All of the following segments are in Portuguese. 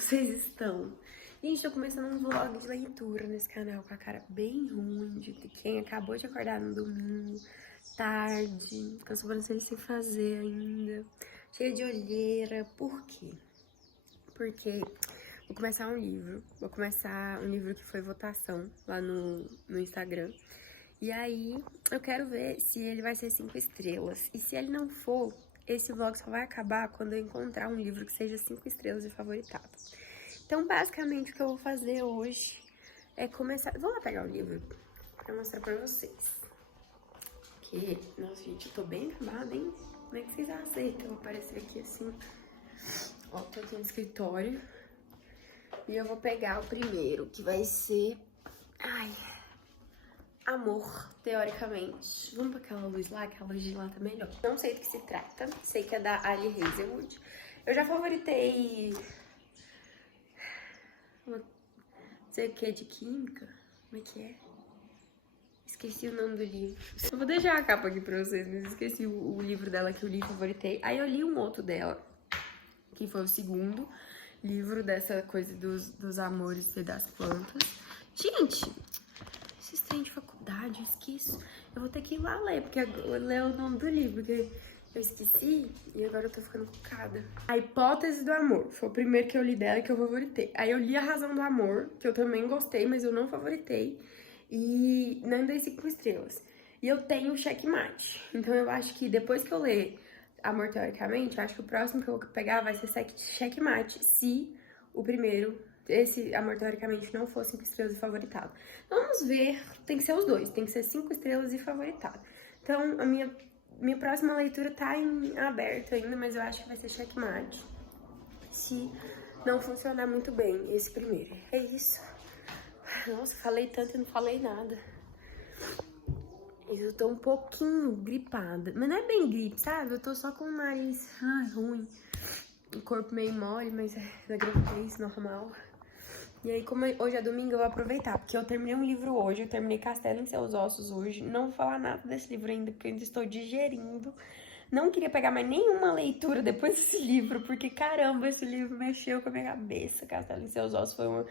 vocês estão? Gente, tô começando um vlog de leitura nesse canal com a cara bem ruim de quem acabou de acordar no domingo, tarde, com a sobrancelha sem fazer ainda, cheia de olheira. Por quê? Porque vou começar um livro que foi votação lá no Instagram. E aí, eu quero ver se ele vai ser 5 estrelas. E se ele não for, esse vlog só vai acabar quando eu encontrar um livro que seja 5 estrelas e favoritado. Então, basicamente, o que eu vou fazer hoje é começar... Vou lá pegar o livro pra mostrar pra vocês. Que, nossa, gente, eu tô bem acabada, hein? Como é que vocês aceitam eu aparecer aqui assim? Ó, tô aqui no escritório. E eu vou pegar o primeiro, que vai ser... Ai... Amor, teoricamente. Vamos pra aquela luz lá, que a luz de lá tá melhor. Não sei do que se trata, sei que é da Ali Hazelwood. Eu já favoritei... Não sei o que é de química. Como é que é? Esqueci o nome do livro. Eu vou deixar a capa aqui pra vocês, mas esqueci o livro dela que eu li e favoritei. Aí eu li um outro dela, que foi o segundo livro dessa coisa dos amores e das plantas. Gente... Esses trem de faculdade, eu esqueço. Eu vou ter que ir lá ler, porque eu ler o nome do livro, porque eu esqueci e agora eu tô ficando cucada. A Hipótese do Amor, foi o primeiro que eu li dela que eu favoritei. Aí eu li A Razão do Amor, que eu também gostei, mas eu não favoritei. E não dei 5 estrelas. E eu tenho Checkmate. Então eu acho que depois que eu ler Amor Teoricamente, eu acho que o próximo que eu vou pegar vai ser Checkmate, se o primeiro... esse Amor Teoricamente não for 5 estrelas e favoritado. Vamos ver, tem que ser os dois, tem que ser 5 estrelas e favoritado. Então, a minha próxima leitura tá em aberto ainda, mas eu acho que vai ser Checkmate. Se não funcionar muito bem esse primeiro. É isso. Nossa, falei tanto e não falei nada. Eu tô um pouquinho gripada, mas não é bem gripe, sabe? Eu tô só com o nariz ruim, o corpo meio mole, mas é da gravidez normal. E aí, como hoje é domingo, eu vou aproveitar, porque eu terminei um livro hoje, eu terminei Castelo em Seus Ossos hoje. Não vou falar nada desse livro ainda, porque eu ainda estou digerindo. Não queria pegar mais nenhuma leitura depois desse livro, porque, caramba, esse livro mexeu com a minha cabeça. Castelo em Seus Ossos foi uma...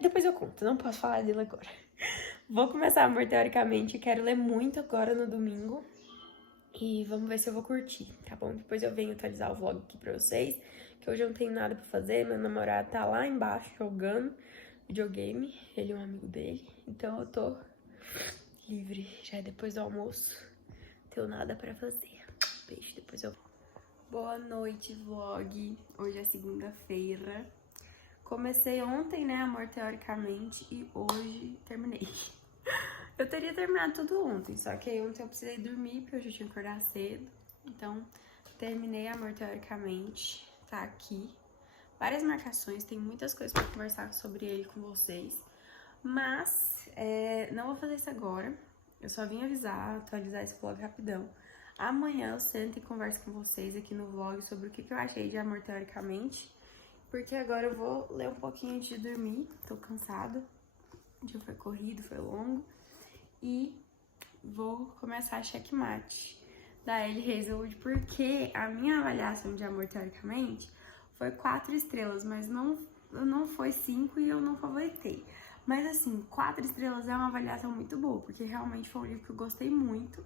Depois eu conto, não posso falar dele agora. Vou começar Amor Teoricamente, quero ler muito agora no domingo. E vamos ver se eu vou curtir, tá bom? Depois eu venho atualizar o vlog aqui pra vocês, que hoje eu não tenho nada pra fazer. Meu namorado tá lá embaixo jogando videogame, ele é um amigo dele. Então eu tô livre, já é depois do almoço, não tenho nada pra fazer. Beijo, depois eu... Boa noite, vlog. Hoje é segunda-feira. Comecei ontem, né, Amor Teoricamente, e hoje terminei. Eu teria terminado tudo ontem, só que aí ontem eu precisei dormir, porque eu já tinha que acordar cedo. Então, terminei Amor Teoricamente, tá aqui. Várias marcações, tem muitas coisas pra conversar sobre ele com vocês. Mas, não vou fazer isso agora. Eu só vim atualizar esse vlog rapidão. Amanhã eu sento e converso com vocês aqui no vlog sobre o que eu achei de Amor Teoricamente. Porque agora eu vou ler um pouquinho antes de dormir, tô cansada. O dia foi corrido, foi longo. E vou começar a Checkmate da Ali Hazelwood, porque a minha avaliação de Amor Teoricamente foi 4 estrelas, mas não foi 5 e eu não favoritei. Mas assim, 4 estrelas é uma avaliação muito boa, porque realmente foi um livro que eu gostei muito.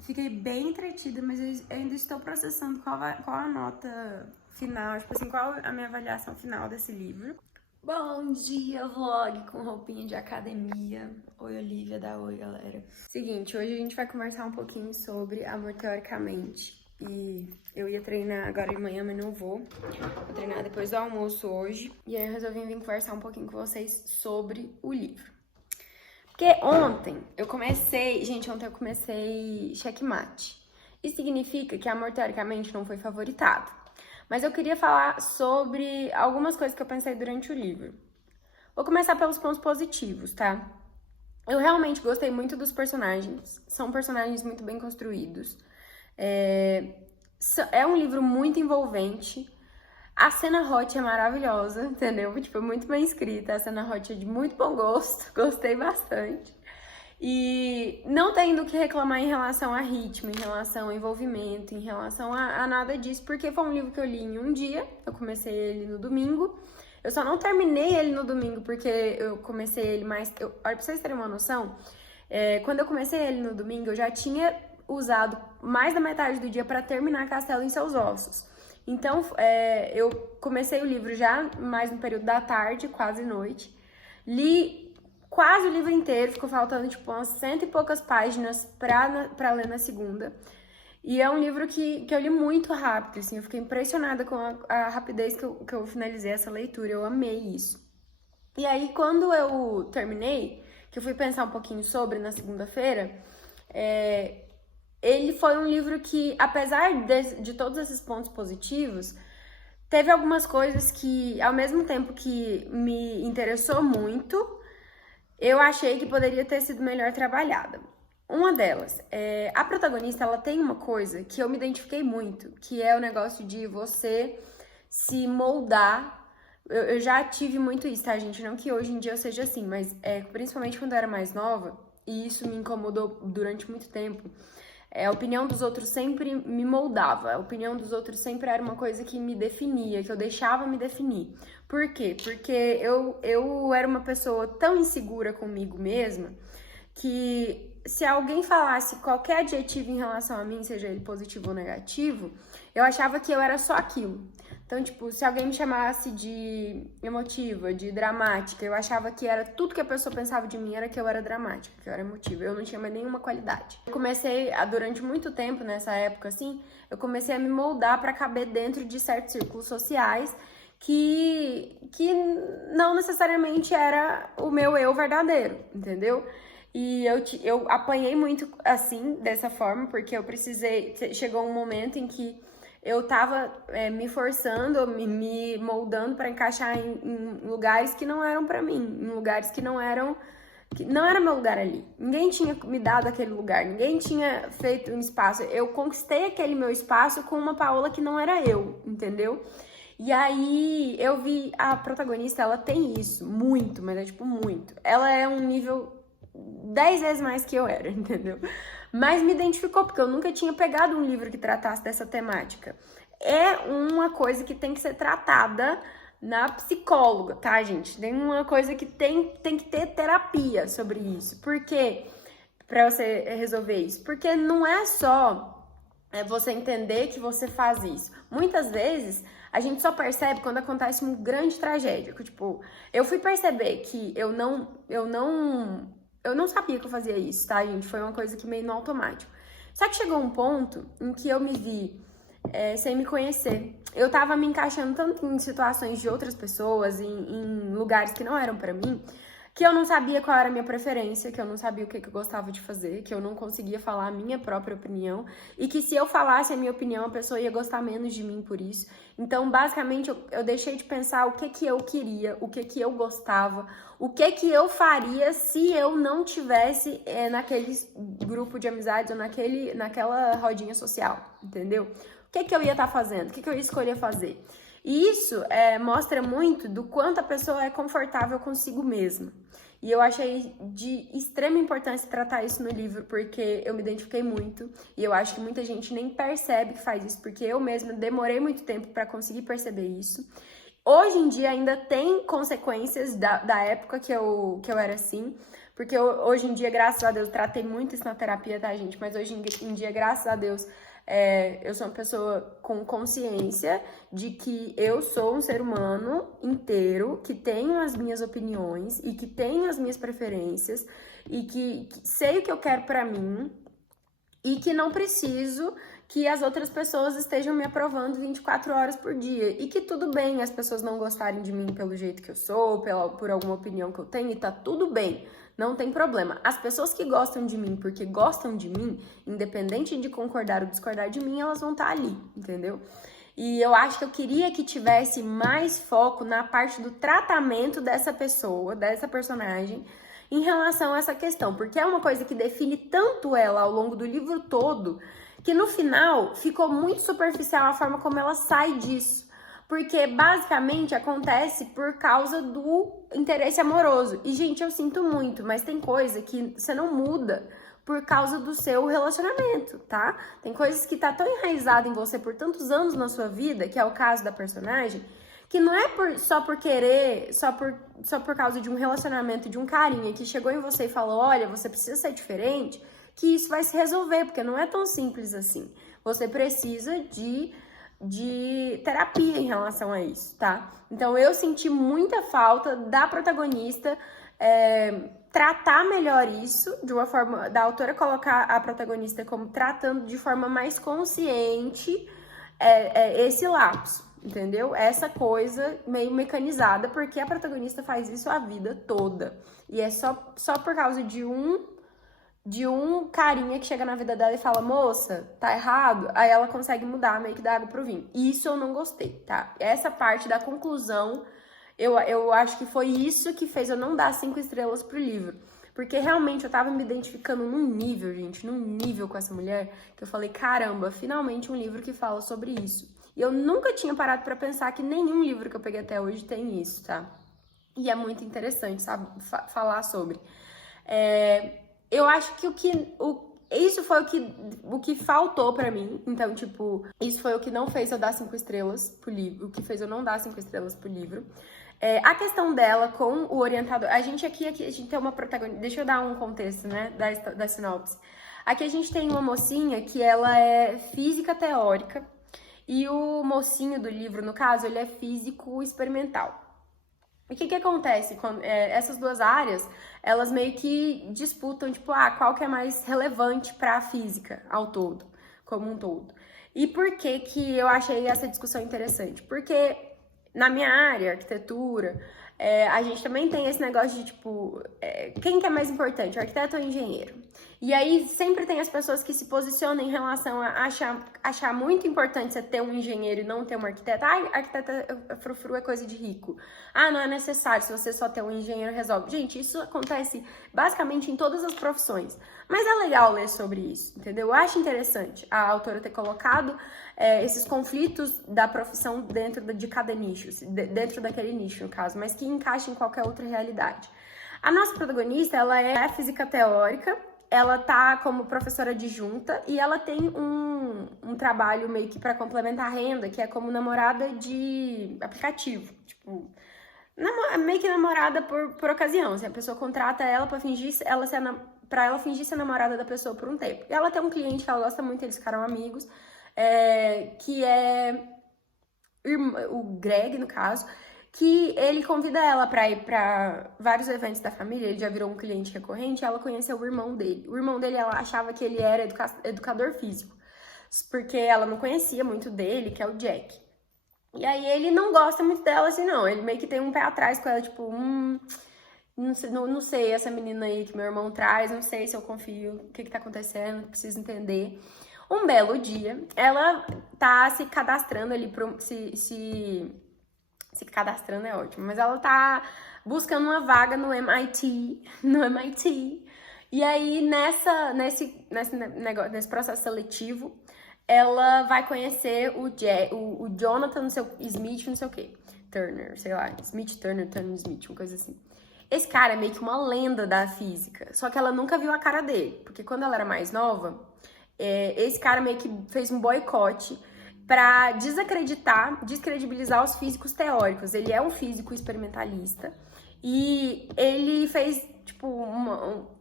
Fiquei bem entretida, mas eu ainda estou processando qual a nota final, tipo assim, qual a minha avaliação final desse livro. Bom dia, vlog com roupinha de academia. Oi, Olivia, dá oi, galera. Seguinte, hoje a gente vai conversar um pouquinho sobre Amor Teoricamente. E eu ia treinar agora de manhã, mas não vou. Vou treinar depois do almoço hoje. E aí eu resolvi vir conversar um pouquinho com vocês sobre o livro. Porque ontem eu comecei Checkmate. Isso significa que Amor Teoricamente não foi favoritado. Mas eu queria falar sobre algumas coisas que eu pensei durante o livro. Vou começar pelos pontos positivos, tá? Eu realmente gostei muito dos personagens. São personagens muito bem construídos. É um livro muito envolvente. A cena hot é maravilhosa, entendeu? Tipo, é muito bem escrita. A cena hot é de muito bom gosto. Gostei bastante. E não tendo o que reclamar em relação a ritmo, em relação a envolvimento, em relação a nada disso, porque foi um livro que eu li em um dia, eu comecei ele no domingo. Eu só não terminei ele no domingo porque eu comecei ele mais... Olha, pra vocês terem uma noção, quando eu comecei ele no domingo, eu já tinha usado mais da metade do dia para terminar Castelo em Seus Ossos. Então, eu comecei o livro já mais no período da tarde, quase noite. Li quase o livro inteiro, ficou faltando tipo umas 100 e poucas páginas pra ler na segunda. E é um livro que eu li muito rápido, assim, eu fiquei impressionada com a rapidez que eu finalizei essa leitura, eu amei isso. E aí, quando eu terminei, que eu fui pensar um pouquinho sobre na segunda-feira, ele foi um livro que, apesar de todos esses pontos positivos, teve algumas coisas que, ao mesmo tempo que me interessou muito, eu achei que poderia ter sido melhor trabalhada. Uma delas, a protagonista, ela tem uma coisa que eu me identifiquei muito, que é o negócio de você se moldar. Eu já tive muito isso, tá, gente? Não que hoje em dia eu seja assim, mas principalmente quando eu era mais nova, e isso me incomodou durante muito tempo, a opinião dos outros sempre me moldava, a opinião dos outros sempre era uma coisa que me definia, que eu deixava me definir. Por quê? Porque eu era uma pessoa tão insegura comigo mesma que se alguém falasse qualquer adjetivo em relação a mim, seja ele positivo ou negativo, eu achava que eu era só aquilo. Então, tipo, se alguém me chamasse de emotiva, de dramática, eu achava que era tudo que a pessoa pensava de mim era que eu era dramática, que eu era emotiva. Eu não tinha mais nenhuma qualidade. Eu comecei, durante muito tempo, nessa época, assim, eu comecei a me moldar pra caber dentro de certos círculos sociais que não necessariamente era o meu eu verdadeiro, entendeu? E eu apanhei muito, assim, dessa forma, porque eu precisei... Chegou um momento em que eu tava me forçando, me moldando para encaixar em lugares que não eram para mim, em lugares que não era meu lugar ali. Ninguém tinha me dado aquele lugar, ninguém tinha feito um espaço. Eu conquistei aquele meu espaço com uma Paola que não era eu, entendeu? E aí eu vi a protagonista, ela tem isso, muito, mas é tipo muito. Ela é um nível 10 vezes mais que eu era, entendeu? Mas me identificou, porque eu nunca tinha pegado um livro que tratasse dessa temática. É uma coisa que tem que ser tratada na psicóloga, tá, gente? Tem uma coisa que tem que ter terapia sobre isso. Por quê? Pra você resolver isso. Porque não é só você entender que você faz isso. Muitas vezes, a gente só percebe quando acontece uma grande tragédia. Que, tipo, eu fui perceber que eu não sabia que eu fazia isso, tá, gente? Foi uma coisa que meio no automático. Só que chegou um ponto em que eu me vi sem me conhecer. Eu tava me encaixando tanto em situações de outras pessoas, em lugares que não eram pra mim, que eu não sabia qual era a minha preferência, que eu não sabia o que eu gostava de fazer, que eu não conseguia falar a minha própria opinião, e que se eu falasse a minha opinião, a pessoa ia gostar menos de mim por isso. Então, basicamente, eu deixei de pensar o que eu queria, o que eu gostava, o que eu faria se eu não tivesse naquele grupo de amizades ou naquela rodinha social, entendeu? O que eu ia estar fazendo, o que eu ia escolher fazer. E isso mostra muito do quanto a pessoa é confortável consigo mesma. E eu achei de extrema importância tratar isso no livro, porque eu me identifiquei muito. E eu acho que muita gente nem percebe que faz isso, porque eu mesma demorei muito tempo para conseguir perceber isso. Hoje em dia ainda tem consequências da época que eu era assim. Porque hoje em dia, graças a Deus, tratei muito isso na terapia, tá, gente? Mas hoje em dia, graças a Deus... eu sou uma pessoa com consciência de que eu sou um ser humano inteiro, que tenho as minhas opiniões e que tenho as minhas preferências e que sei o que eu quero pra mim e que não preciso que as outras pessoas estejam me aprovando 24 horas por dia. E que tudo bem as pessoas não gostarem de mim pelo jeito que eu sou, por alguma opinião que eu tenho, e tá tudo bem. Não tem problema. As pessoas que gostam de mim porque gostam de mim, independente de concordar ou discordar de mim, elas vão estar ali, entendeu? E eu acho que eu queria que tivesse mais foco na parte do tratamento dessa pessoa, dessa personagem, em relação a essa questão. Porque é uma coisa que define tanto ela ao longo do livro todo, que no final ficou muito superficial a forma como ela sai disso. Porque basicamente acontece por causa do interesse amoroso. E, gente, eu sinto muito, mas tem coisa que você não muda por causa do seu relacionamento, tá? Tem coisas que tá tão enraizada em você por tantos anos na sua vida, que é o caso da personagem, que não é só por querer, só por causa de um relacionamento, de um carinha que chegou em você e falou, olha, você precisa ser diferente, que isso vai se resolver, porque não é tão simples assim. Você precisa de terapia em relação a isso, tá? Então eu senti muita falta da protagonista tratar melhor isso, de uma forma, da autora colocar a protagonista como tratando de forma mais consciente esse lapso, entendeu? Essa coisa meio mecanizada, porque a protagonista faz isso a vida toda. E é só por causa de um carinha que chega na vida dela e fala, moça, tá errado, aí ela consegue mudar meio que da água pro vinho. Isso eu não gostei, tá? Essa parte da conclusão, eu acho que foi isso que fez eu não dar 5 estrelas pro livro. Porque realmente eu tava me identificando num nível, gente, num nível com essa mulher, que eu falei, caramba, finalmente um livro que fala sobre isso. E eu nunca tinha parado pra pensar que nenhum livro que eu peguei até hoje tem isso, tá? E é muito interessante, sabe, falar sobre. Eu acho que isso foi o que faltou pra mim. Então, tipo, isso foi o que não fez eu dar 5 estrelas pro livro. O que fez eu não dar 5 estrelas pro livro. A questão dela com o orientador. A gente tem uma protagonista. Deixa eu dar um contexto, né? Da sinopse. Aqui a gente tem uma mocinha que ela é física teórica. E o mocinho do livro, no caso, ele é físico experimental. O que acontece? Essas duas áreas, elas meio que disputam, tipo, qual que é mais relevante para a física ao todo, como um todo. E por que eu achei essa discussão interessante? Porque na minha área, arquitetura, a gente também tem esse negócio de, tipo, quem que é mais importante, o arquiteto ou o engenheiro? E aí sempre tem as pessoas que se posicionam em relação a achar muito importante você ter um engenheiro e não ter um arquiteto. Arquiteto frufru é coisa de rico. Não é necessário, se você só ter um engenheiro resolve. Gente, isso acontece basicamente em todas as profissões. Mas é legal ler sobre isso, entendeu? Eu acho interessante a autora ter colocado esses conflitos da profissão dentro de cada nicho, dentro daquele nicho, no caso, mas que encaixa em qualquer outra realidade. A nossa protagonista, ela é física teórica, ela tá como professora adjunta e ela tem um trabalho meio que para complementar a renda, que é como namorada de aplicativo, tipo, meio que namorada por ocasião, assim, a pessoa contrata ela para ela fingir ser namorada da pessoa por um tempo. E ela tem um cliente que ela gosta muito, eles ficaram amigos, que é o Greg, no caso, que ele convida ela pra ir pra vários eventos da família, ele já virou um cliente recorrente, e ela conheceu o irmão dele. O irmão dele, ela achava que ele era educador físico, porque ela não conhecia muito dele, que é o Jack. E aí ele não gosta muito dela, assim, não. Ele meio que tem um pé atrás com ela, tipo, não sei, essa menina aí que meu irmão traz, não sei se eu confio, o que tá acontecendo, preciso entender. Um belo dia, ela tá se cadastrando ali, se cadastrando é ótimo, mas ela tá buscando uma vaga no MIT, E aí, nesse processo seletivo, ela vai conhecer o Jonathan, Smith, não sei o quê. Turner, sei lá, Turner Smith, uma coisa assim. Esse cara é meio que uma lenda da física, só que ela nunca viu a cara dele, porque quando ela era mais nova, esse cara meio que fez um boicote para descredibilizar os físicos teóricos. Ele é um físico experimentalista e ele fez, tipo,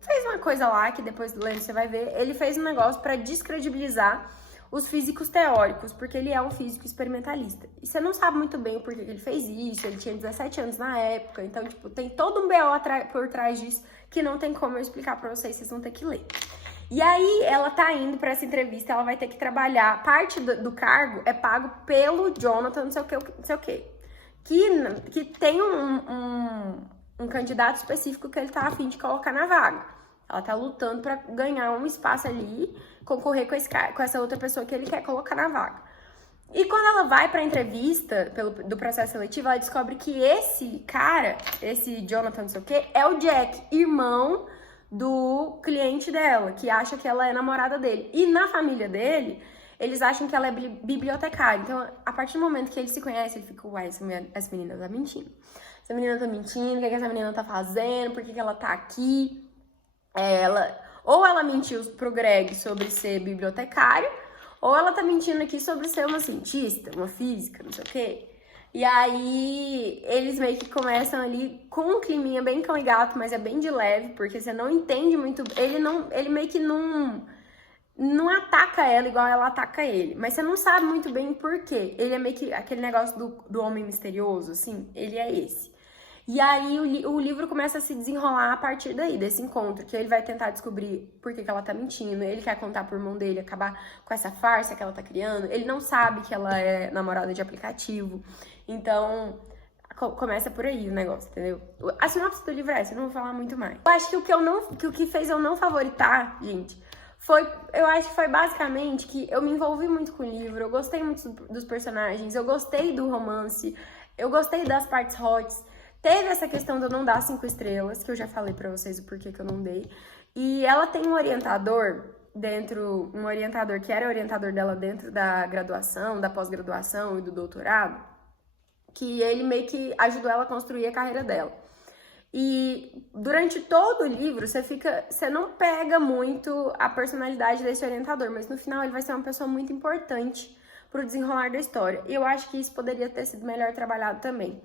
fez uma coisa lá que depois lendo você vai ver. Ele fez um negócio para descredibilizar os físicos teóricos, porque ele é um físico experimentalista. E você não sabe muito bem o porquê que ele fez isso, ele tinha 17 anos na época, então, tipo, tem todo um BO por trás disso que não tem como eu explicar pra vocês vão ter que ler. E aí, ela tá indo pra essa entrevista, ela vai ter que trabalhar, parte do cargo é pago pelo Jonathan, não sei o que, que tem um candidato específico que ele tá a fim de colocar na vaga. Ela tá lutando pra ganhar um espaço ali, concorrer com essa outra pessoa que ele quer colocar na vaga. E quando ela vai pra entrevista do processo seletivo, ela descobre que esse cara, esse Jonathan não sei o que, é o Jack, irmão do cliente dela, que acha que ela é namorada dele. E na família dele, eles acham que ela é bibliotecária. Então, a partir do momento que eles se conhecem, ele fica, uai, essa menina tá mentindo. Essa menina tá mentindo, o que essa menina tá fazendo, por que ela tá aqui? Ou ela mentiu pro Greg sobre ser bibliotecário, ou ela tá mentindo aqui sobre ser uma cientista, uma física, não sei o quê. E aí, eles meio que começam ali com um climinha bem cão e gato, mas é bem de leve, porque você não entende muito... Ele meio que não ataca ela igual ela ataca ele. Mas você não sabe muito bem por quê. Ele é meio que aquele negócio do homem misterioso, assim. Ele é esse. E aí o livro começa a se desenrolar a partir daí, desse encontro, que ele vai tentar descobrir por que ela tá mentindo, ele quer contar pro irmão dele, acabar com essa farsa que ela tá criando, ele não sabe que ela é namorada de aplicativo, então começa por aí o negócio, entendeu? A sinopse do livro é essa, eu não vou falar muito mais. Eu acho que o que fez eu não favoritar, gente, eu acho que foi basicamente que eu me envolvi muito com o livro, eu gostei muito dos personagens, eu gostei do romance, eu gostei das partes hot. Teve essa questão de eu não dar 5 estrelas, que eu já falei pra vocês o porquê que eu não dei. E ela tem um orientador que era orientador dela dentro da graduação, da pós-graduação e do doutorado, que ele meio que ajudou ela a construir a carreira dela. E durante todo o livro, você não pega muito a personalidade desse orientador, mas no final ele vai ser uma pessoa muito importante pro desenrolar da história. E eu acho que isso poderia ter sido melhor trabalhado também.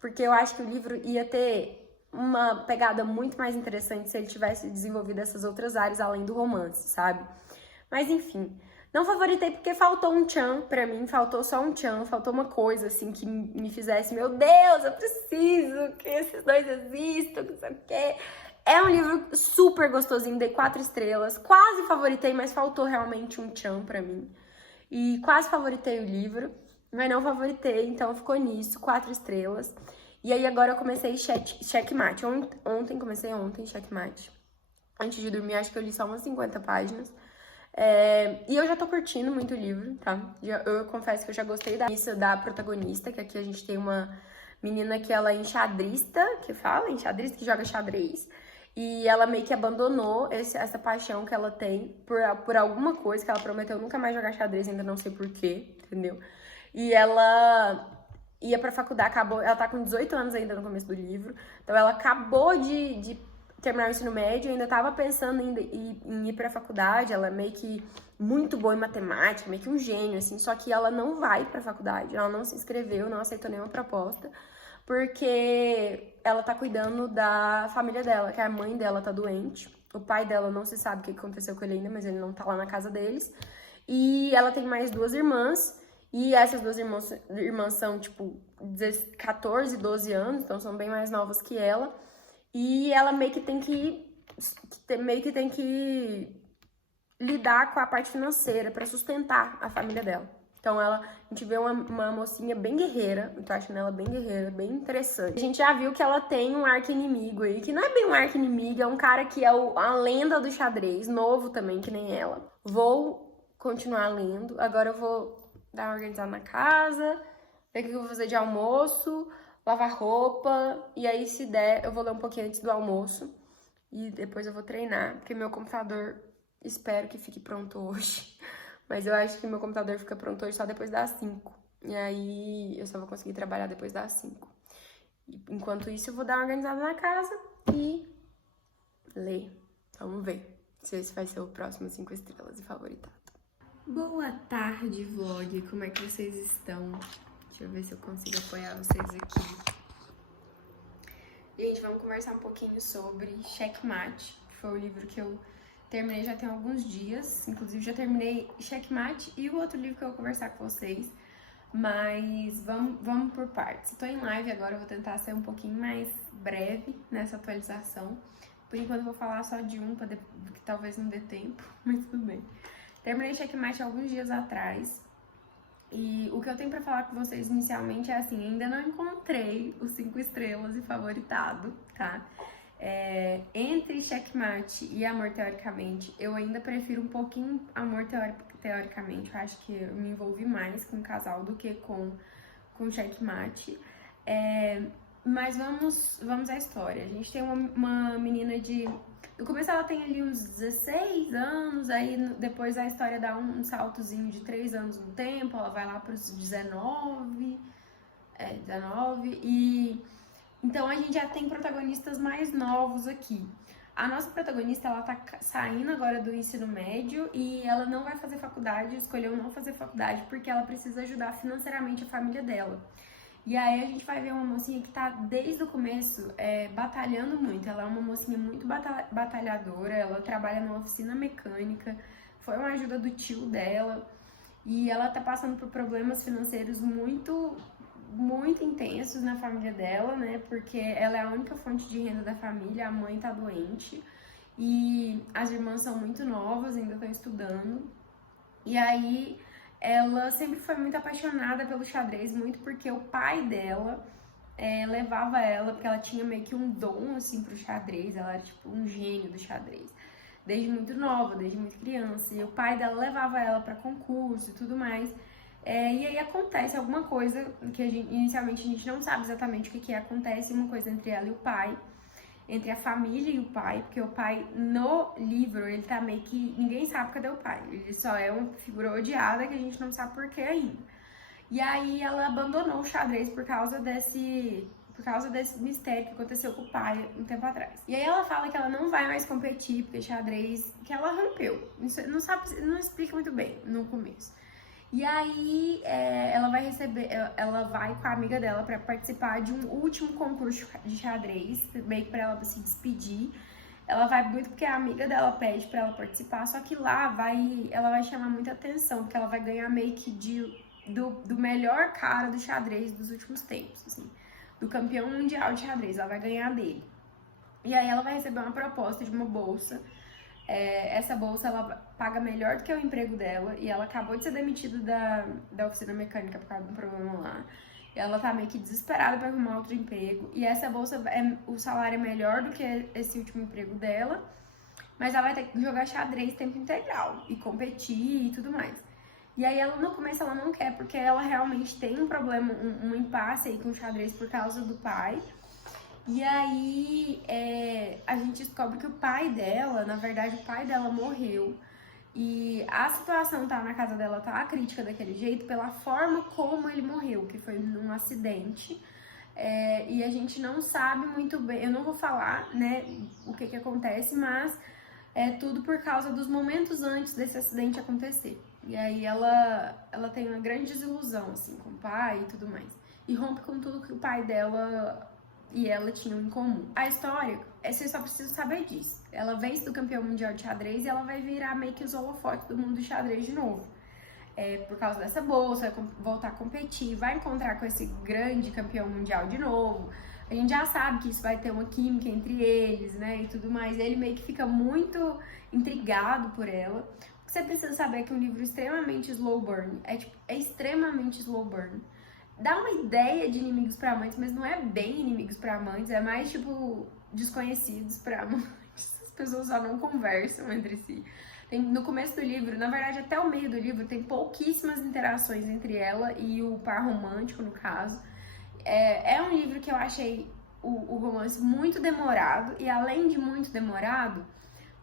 Porque eu acho que o livro ia ter uma pegada muito mais interessante se ele tivesse desenvolvido essas outras áreas além do romance, sabe? Mas enfim, não favoritei porque faltou um tchan pra mim, faltou só um tchan, faltou uma coisa assim que me fizesse, meu Deus, eu preciso que esses dois existam, não sei o quê. É um livro super gostosinho, dei 4 estrelas, quase favoritei, mas faltou realmente um tchan pra mim. E quase favoritei o livro. Mas não favoritei, então ficou nisso, 4 estrelas. E aí agora eu comecei Checkmate. Comecei ontem Checkmate. Antes de dormir, acho que eu li só umas 50 páginas. E eu já tô curtindo muito o livro, tá? Eu confesso que eu já gostei da protagonista, que aqui a gente tem uma menina que ela é enxadrista, enxadrista, que joga xadrez. E ela meio que abandonou essa paixão que ela tem por alguma coisa que ela prometeu nunca mais jogar xadrez, ainda não sei porquê, entendeu? E ela ia pra faculdade, ela tá com 18 anos ainda no começo do livro, então ela acabou de terminar o ensino médio, ainda tava pensando em ir pra faculdade, ela é meio que muito boa em matemática, meio que um gênio, assim, só que ela não vai pra faculdade, ela não se inscreveu, não aceitou nenhuma proposta, porque ela tá cuidando da família dela, que a mãe dela tá doente, o pai dela não se sabe o que aconteceu com ele ainda, mas ele não tá lá na casa deles, e ela tem mais 2 irmãs, e essas 2 irmãs são, tipo, 14, 12 anos, então são bem mais novas que ela. E ela meio que tem que lidar com a parte financeira para sustentar a família dela. Então a gente vê uma mocinha bem guerreira, eu tô achando ela bem guerreira, bem interessante. A gente já viu que ela tem um arqui-inimigo aí, que não é bem um arqui-inimigo, é um cara que é a lenda do xadrez, novo também, que nem ela. Vou continuar lendo, agora eu vou dar uma organizada na casa, ver o que eu vou fazer de almoço, lavar roupa, e aí se der eu vou ler um pouquinho antes do almoço e depois eu vou treinar, porque meu computador espero que fique pronto hoje, mas eu acho que meu computador fica pronto hoje só depois das 5, e aí eu só vou conseguir trabalhar depois das 5. Enquanto isso eu vou dar uma organizada na casa e ler. Vamos ver se esse vai ser o próximo 5 estrelas e favoritado. Boa tarde, vlog. Como é que vocês estão? Deixa eu ver se eu consigo apoiar vocês aqui. Gente, vamos conversar um pouquinho sobre Checkmate, que foi o livro que eu terminei já tem alguns dias. Inclusive, já terminei Checkmate e o outro livro que eu vou conversar com vocês. Mas vamos por partes. Estou em live agora, eu vou tentar ser um pouquinho mais breve nessa atualização. Por enquanto, eu vou falar só de um, porque talvez não dê tempo, mas tudo bem. Terminei Checkmate alguns dias atrás, e o que eu tenho pra falar com vocês inicialmente é assim, ainda não encontrei os 5 estrelas e favoritado, tá? Entre Checkmate e Amor Teoricamente, eu ainda prefiro um pouquinho Amor Teoricamente, eu acho que eu me envolvi mais com o casal do que com Checkmate. Mas vamos à história. A gente tem uma menina de No começo ela tem ali uns 16 anos, aí depois a história dá um saltozinho de 3 anos no tempo, ela vai lá para os 19, 19, e então a gente já tem protagonistas mais novos aqui. A nossa protagonista, ela tá saindo agora do ensino médio e ela não vai fazer faculdade, escolheu não fazer faculdade porque ela precisa ajudar financeiramente a família dela. E aí a gente vai ver uma mocinha que tá desde o começo batalhando muito. Ela é uma mocinha muito batalhadora, ela trabalha numa oficina mecânica, foi uma ajuda do tio dela e ela tá passando por problemas financeiros muito intensos na família dela, né? Porque ela é a única fonte de renda da família, a mãe tá doente e as irmãs são muito novas, ainda estão estudando. E aí ela sempre foi muito apaixonada pelo xadrez, muito porque o pai dela levava ela, porque ela tinha meio que um dom, assim, pro xadrez, ela era tipo um gênio do xadrez. Desde muito nova, desde muito criança, e o pai dela levava ela para concurso e tudo mais. E aí acontece alguma coisa que inicialmente a gente não sabe exatamente o que acontece, uma coisa entre ela e o pai, entre a família e o pai, porque o pai no livro, ele tá meio que, ninguém sabe cadê o pai, ele só é uma figura odiada que a gente não sabe por que ainda. E aí ela abandonou o xadrez por causa desse mistério que aconteceu com o pai um tempo atrás. E aí ela fala que ela não vai mais competir, porque xadrez, que ela rompeu, não explica muito bem no começo. E aí ela vai com a amiga dela para participar de um último concurso de xadrez, meio que pra ela se despedir. Ela vai muito porque a amiga dela pede para ela participar, só que lá ela vai chamar muita atenção, porque ela vai ganhar meio que do melhor cara do xadrez dos últimos tempos, assim, do campeão mundial de xadrez, ela vai ganhar dele. E aí ela vai receber uma proposta de uma bolsa. Essa bolsa ela paga melhor do que o emprego dela e ela acabou de ser demitida da oficina mecânica por causa de um problema lá. E ela tá meio que desesperada para arrumar outro emprego. E essa bolsa, o salário é melhor do que esse último emprego dela, mas ela vai ter que jogar xadrez tempo integral e competir e tudo mais. E aí ela no começo ela não quer, porque ela realmente tem um problema, um impasse aí com o xadrez por causa do pai. E aí a gente descobre que o pai dela, na verdade o pai dela morreu. E a situação na casa dela tá crítica daquele jeito pela forma como ele morreu, que foi num acidente. E a gente não sabe muito bem, eu não vou falar, né, o que acontece, mas é tudo por causa dos momentos antes desse acidente acontecer. E aí ela tem uma grande desilusão, assim, com o pai e tudo mais. E rompe com tudo que o pai dela e ela tinham em comum. A história, você só precisa saber disso. Ela vence do campeão mundial de xadrez e ela vai virar meio que os holofotes do mundo do xadrez de novo. Por causa dessa bolsa, vai voltar a competir, vai encontrar com esse grande campeão mundial de novo. A gente já sabe que isso vai ter uma química entre eles, né, e tudo mais. Ele meio que fica muito intrigado por ela. O que você precisa saber é que é um livro extremamente slow burn, é extremamente slow burn. Dá uma ideia de inimigos para amantes, mas não é bem inimigos para amantes, é mais tipo desconhecidos para amantes. As pessoas só não conversam entre si. No começo do livro, na verdade até o meio do livro, tem pouquíssimas interações entre ela e o par romântico, no caso. É um livro que eu achei o romance muito demorado, e além de muito demorado,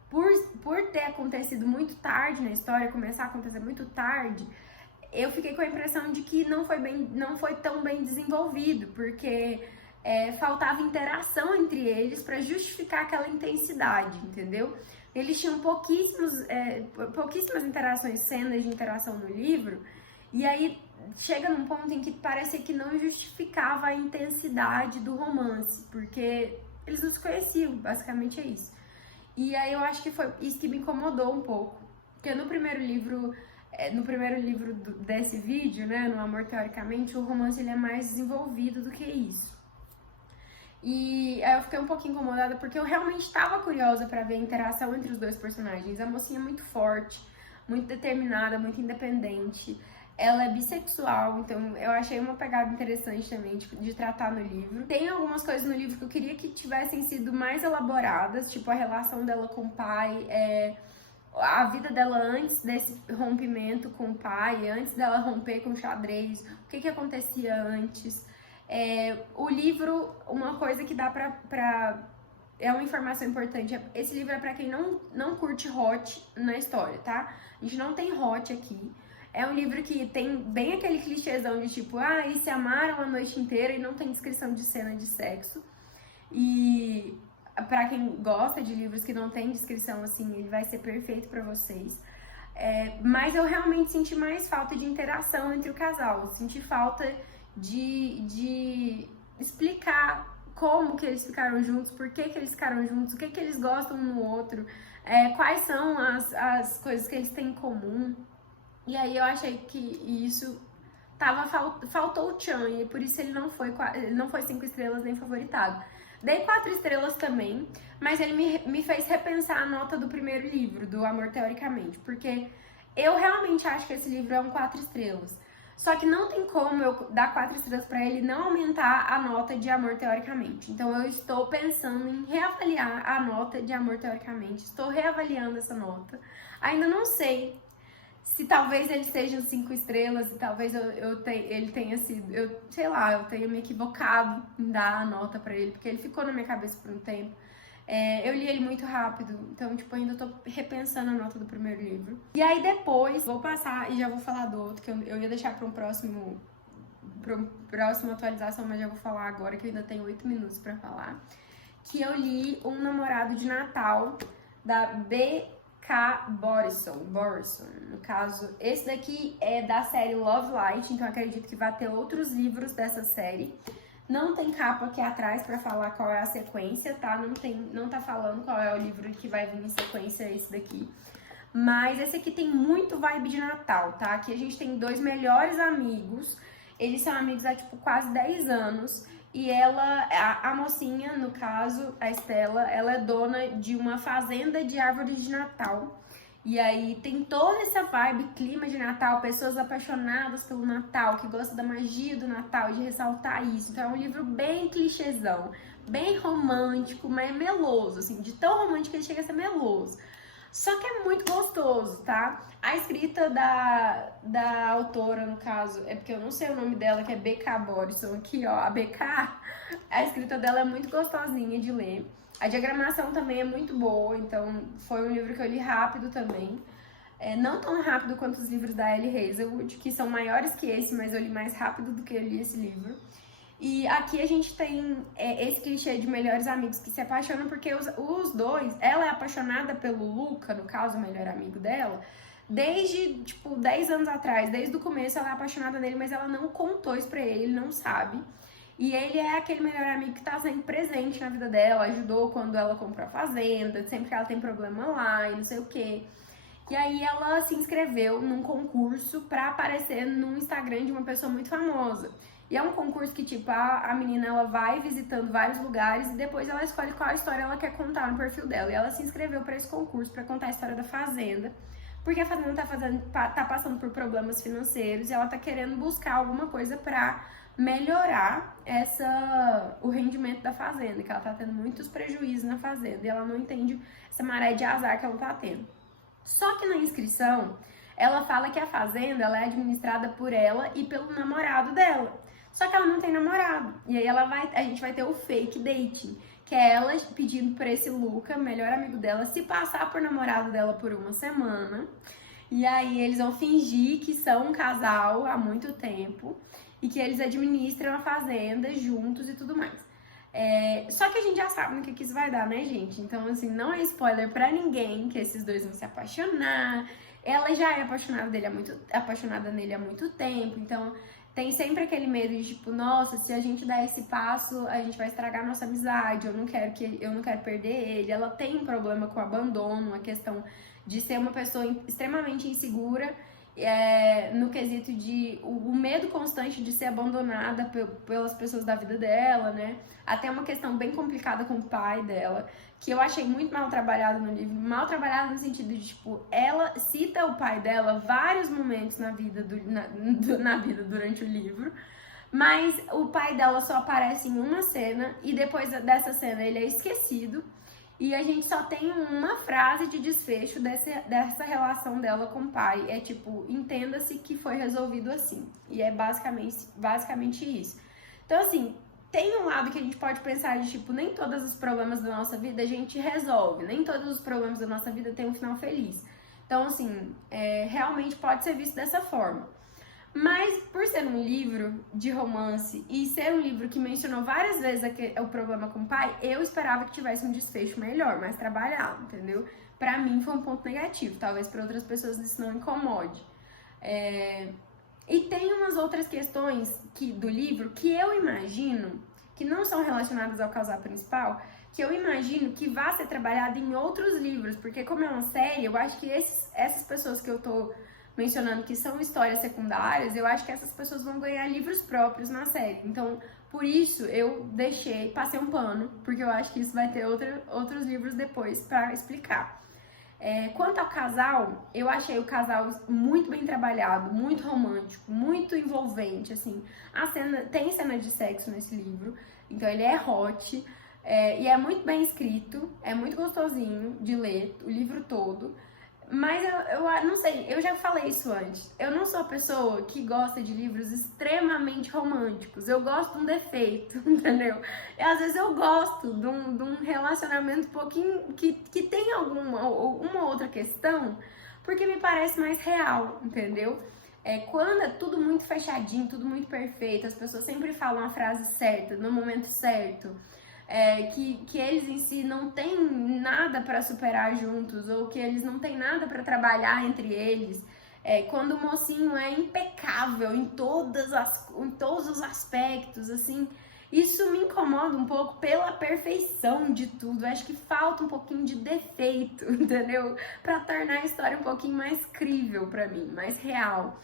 por ter acontecido muito tarde na história, começar a acontecer muito tarde, eu fiquei com a impressão de que não foi tão bem desenvolvido, porque faltava interação entre eles para justificar aquela intensidade, entendeu? Eles tinham pouquíssimas interações, cenas de interação no livro, e aí chega num ponto em que parecia que não justificava a intensidade do romance, porque eles não se conheciam, basicamente é isso. E aí eu acho que foi isso que me incomodou um pouco, porque no primeiro livro desse vídeo, né, no Amor Teoricamente, o romance ele é mais desenvolvido do que isso. E aí eu fiquei um pouquinho incomodada porque eu realmente estava curiosa para ver a interação entre os dois personagens. A mocinha é muito forte, muito determinada, muito independente. Ela é bissexual, então eu achei uma pegada interessante também de tratar no livro. Tem algumas coisas no livro que eu queria que tivessem sido mais elaboradas, tipo a relação dela com o pai, a vida dela antes desse rompimento com o pai, antes dela romper com o xadrez, o que acontecia antes. O livro, uma coisa que dá pra é uma informação importante. Esse livro é pra quem não curte hot na história, tá? A gente não tem hot aqui. É um livro que tem bem aquele clichêzão de tipo, eles se amaram a noite inteira e não tem descrição de cena de sexo. E pra quem gosta de livros que não tem descrição assim, ele vai ser perfeito pra vocês. Mas eu realmente senti mais falta de interação entre o casal. Senti falta de explicar como que eles ficaram juntos, por que que eles ficaram juntos, o que que eles gostam um no outro, quais são as coisas que eles têm em comum. E aí eu achei que isso faltou o tchan, e por isso ele não foi 5 estrelas nem favoritado. Dei 4 estrelas também, mas ele me fez repensar a nota do primeiro livro, do Amor Teoricamente, porque eu realmente acho que esse livro é um 4 estrelas. Só que não tem como eu dar 4 estrelas pra ele e não aumentar a nota de Amor Teoricamente. Então eu estou pensando em reavaliar a nota de Amor Teoricamente. Estou reavaliando essa nota. Ainda não sei se talvez ele seja 5 estrelas e talvez ele tenha sido, eu tenha me equivocado em dar a nota pra ele, porque ele ficou na minha cabeça por um tempo. Eu li ele muito rápido, então, tipo, ainda tô repensando a nota do primeiro livro. E aí depois, vou passar e já vou falar do outro, que eu ia deixar pra próxima atualização, mas já vou falar agora, que eu ainda tenho 8 minutos pra falar. Que eu li Um Namorado de Natal, da B.K. Borison. No caso, esse daqui é da série Love Light, então acredito que vai ter outros livros dessa série. Não tem capa aqui atrás pra falar qual é a sequência, tá? Não tá falando qual é o livro que vai vir em sequência, esse daqui. Mas esse aqui tem muito vibe de Natal, tá? Aqui a gente tem 2 melhores amigos. Eles são amigos há, tipo, quase 10 anos. E a mocinha, no caso, a Estela, ela é dona de uma fazenda de árvores de Natal. E aí tem toda essa vibe, clima de Natal, pessoas apaixonadas pelo Natal, que gostam da magia do Natal, de ressaltar isso. Então é um livro bem clichêzão, bem romântico, mas meloso, assim, de tão romântico que ele chega a ser meloso. Só que é muito gostoso, tá? A escrita da autora, no caso, é porque eu não sei o nome dela, que é B.K. Borison, aqui, ó, a B.K., a escrita dela é muito gostosinha de ler. A diagramação também é muito boa, então foi um livro que eu li rápido também. Não tão rápido quanto os livros da Ellie Hazelwood, que são maiores que esse, mas eu li mais rápido do que eu li esse livro. E aqui a gente tem esse clichê de melhores amigos que se apaixonam, porque os dois, ela é apaixonada pelo Luca, no caso, o melhor amigo dela, desde, tipo, 10 anos atrás. Desde o começo ela é apaixonada nele, mas ela não contou isso pra ele não sabe. E ele é aquele melhor amigo que tá sempre presente na vida dela, ajudou quando ela comprou a fazenda, sempre que ela tem problema lá e não sei o quê. E aí ela se inscreveu num concurso pra aparecer no Instagram de uma pessoa muito famosa. E é um concurso que, tipo, a menina, ela vai visitando vários lugares e depois ela escolhe qual história ela quer contar no perfil dela. E ela se inscreveu pra esse concurso pra contar a história da fazenda, porque a fazenda tá passando por problemas financeiros e ela tá querendo buscar alguma coisa pra melhorar o rendimento da fazenda, que ela tá tendo muitos prejuízos na fazenda e ela não entende essa maré de azar que ela tá tendo. Só que na inscrição, ela fala que a fazenda ela é administrada por ela e pelo namorado dela. Só que ela não tem namorado. E aí a gente vai ter o fake dating, que é ela pedindo pra esse Luca, melhor amigo dela, se passar por namorado dela por uma semana. E aí eles vão fingir que são um casal há muito tempo e que eles administram a fazenda juntos e tudo mais. Só que a gente já sabe no que isso vai dar, né, gente? Então, assim, não é spoiler pra ninguém que esses dois vão se apaixonar. Ela já é apaixonada nele há muito tempo, então tem sempre aquele medo de tipo, nossa, se a gente der esse passo, a gente vai estragar a nossa amizade, eu não quero perder ele. Ela tem um problema com o abandono, a questão de ser uma pessoa extremamente insegura, no quesito de o medo constante de ser abandonada pelas pessoas da vida dela, né? Até uma questão bem complicada com o pai dela, que eu achei muito mal trabalhado no livro. Mal trabalhado no sentido de, tipo, ela cita o pai dela vários momentos na vida durante o livro, mas o pai dela só aparece em uma cena e depois dessa cena ele é esquecido. E a gente só tem uma frase de desfecho dessa relação dela com o pai. É tipo, entenda-se que foi resolvido assim. E é basicamente isso. Então, assim, tem um lado que a gente pode pensar de, tipo, nem todos os problemas da nossa vida a gente resolve, nem todos os problemas da nossa vida têm um final feliz. Então, assim, realmente pode ser visto dessa forma. Mas, por ser um livro de romance e ser um livro que mencionou várias vezes o problema com o pai, eu esperava que tivesse um desfecho melhor, mais trabalhado, entendeu? Pra mim foi um ponto negativo, talvez para outras pessoas isso não incomode. E tem umas outras questões do livro que eu imagino, que não são relacionadas ao casal principal, que eu imagino que vai ser trabalhado em outros livros, porque como é uma série, eu acho que essas pessoas que eu tô mencionando que são histórias secundárias, eu acho que essas pessoas vão ganhar livros próprios na série. Então, por isso eu passei um pano, porque eu acho que isso vai ter outros livros depois pra explicar. Quanto ao casal, eu achei o casal muito bem trabalhado, muito romântico, muito envolvente, assim. Tem cena de sexo nesse livro, então ele é hot, e é muito bem escrito, é muito gostosinho de ler, o livro todo. Mas eu não sei, eu já falei isso antes. Eu não sou a pessoa que gosta de livros extremamente românticos. Eu gosto de um defeito, entendeu? E às vezes eu gosto de um relacionamento um pouquinho que tem uma outra questão, porque me parece mais real, entendeu? Quando é tudo muito fechadinho, tudo muito perfeito, as pessoas sempre falam a frase certa, no momento certo. Que eles em si não têm nada para superar juntos, ou que eles não têm nada para trabalhar entre eles. Quando o mocinho é impecável em todos os aspectos, assim, isso me incomoda um pouco pela perfeição de tudo. Acho que falta um pouquinho de defeito, entendeu? Para tornar a história um pouquinho mais crível para mim, mais real.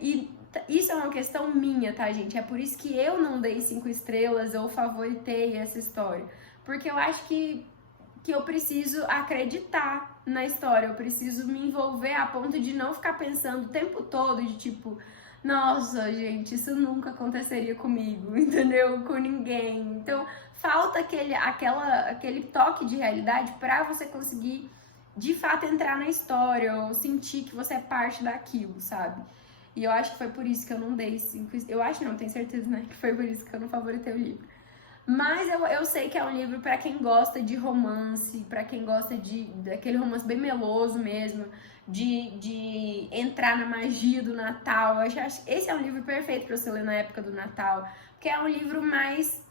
E isso é uma questão minha, tá, gente? É por isso que eu não dei 5 estrelas ou favoritei essa história. Porque eu acho que eu preciso acreditar na história, eu preciso me envolver a ponto de não ficar pensando o tempo todo de tipo, nossa, gente, isso nunca aconteceria comigo, entendeu? Com ninguém. Então, falta aquele toque de realidade pra você conseguir de fato entrar na história ou sentir que você é parte daquilo, sabe? E eu acho que foi por isso que eu não dei 5 estrelas. Eu acho não, tenho certeza, né? Que foi por isso que eu não favoritei o livro. Mas eu sei que é um livro pra quem gosta de romance, pra quem gosta daquele romance bem meloso mesmo, de entrar na magia do Natal. Eu acho que esse é um livro perfeito pra você ler na época do Natal, porque é um livro mais,